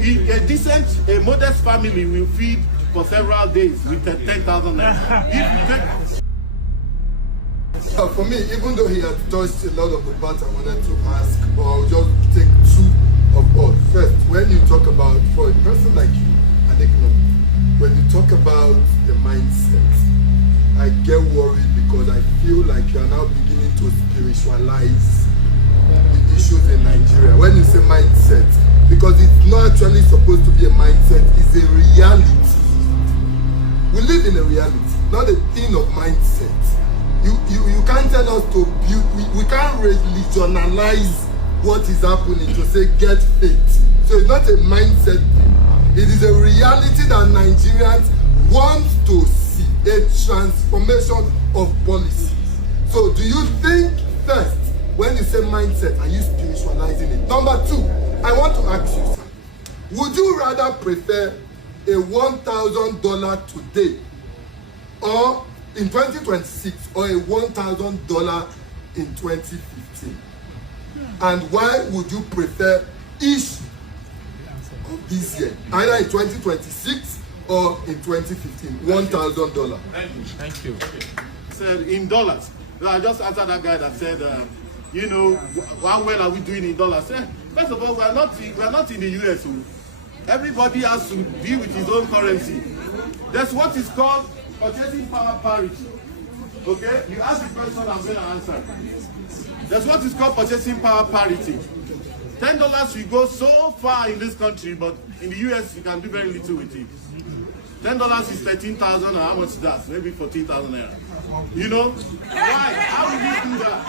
A decent, a modest family will feed for several days with 10,000 naira. For me, even though he had touched a lot of the parts I wanted to ask, but I'll just take two of us. First, when you talk about, for a person like you, an economist, when you talk about the mindset, I get worried because I feel like you are now beginning to spiritualize the issues in Nigeria. When you say mindset, because it's not actually supposed to be a mindset, it's a reality. We live in a reality, not a thing of mindset. You can't tell us to build, we can't religionize what is happening to say get faith. So it's not a mindset thing. It is a reality that Nigerians want to see, a transformation of policies. So do you think first, when you say mindset, are you spiritualizing it? Number two, I want to ask you, sir, would you rather prefer a $1,000 today or in 2026 or a $1,000 in 2015? And why would you prefer each of this year, either in 2026 or in 2015? $1,000. Thank you. Said in dollars. I just answered that guy that said, you know, how well are we doing in dollars? First of all, we are not in the US. Everybody has to deal with his own currency. That's what is called purchasing power parity. Okay? You ask the question, I'm going to answer. That's what is called purchasing power parity. $10 will go so far in this country, but in the US you can do very little with it. $10 is 13,000, or how much is that? Maybe 14,000 naira. You know? Why? How will you do that?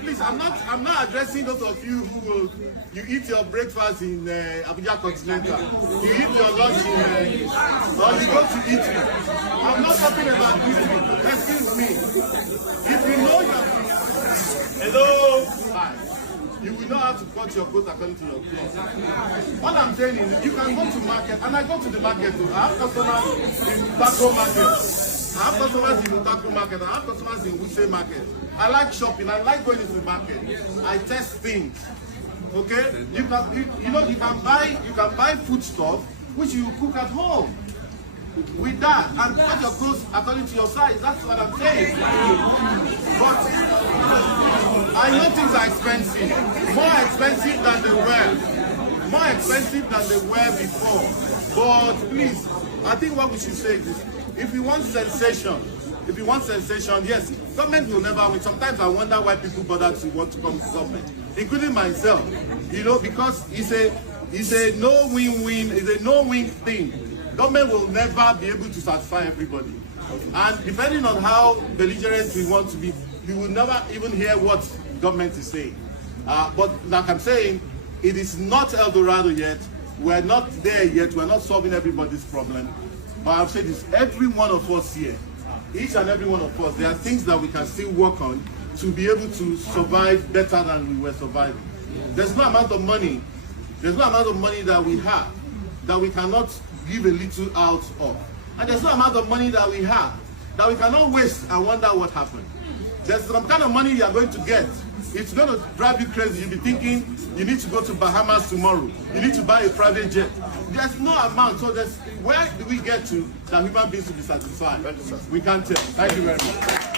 Please, I'm not addressing those of you who will, you eat your breakfast in Abuja Continental, you eat your lunch in, or you go to eat. I'm not talking about this. Excuse me. If you know your, hello, hi. You will not have to cut your coat according to your clothes. What I'm saying is, you can go to market, and I go to the market too. I have customers in Taco Market. I have customers in Utaku Market. I have customers in Wuse Market. I like shopping. I like going into the market. I test things. Okay? You can buy food stuff which you cook at home. With that, and cut your clothes according to your size. That's what I'm saying. But I know things are expensive. More expensive than they were. More expensive than they were before. But please, I think what we should say is this. If you want sensation, yes, government will never win. Sometimes I wonder why people bother to want to come to government, including myself. You know, because it's a no-win-win, it's a no-win thing. Government will never be able to satisfy everybody. And depending on how belligerent we want to be, we will never even hear what government is saying. But like I'm saying, it is not El Dorado yet. We're not there yet. We're not solving everybody's problem. But I've said this, every one of us here, each and every one of us, there are things that we can still work on to be able to survive better than we were surviving. There's no amount of money that we have that we cannot give a little out of. And there's no amount of money that we have that we cannot waste and wonder what happened. There's some kind of money you are going to get. It's going to drive you crazy. You'll be thinking you need to go to Bahamas tomorrow. You need to buy a private jet. There's no amount. So where do we get to that human beings will be satisfied? We can't tell. Thank you very much.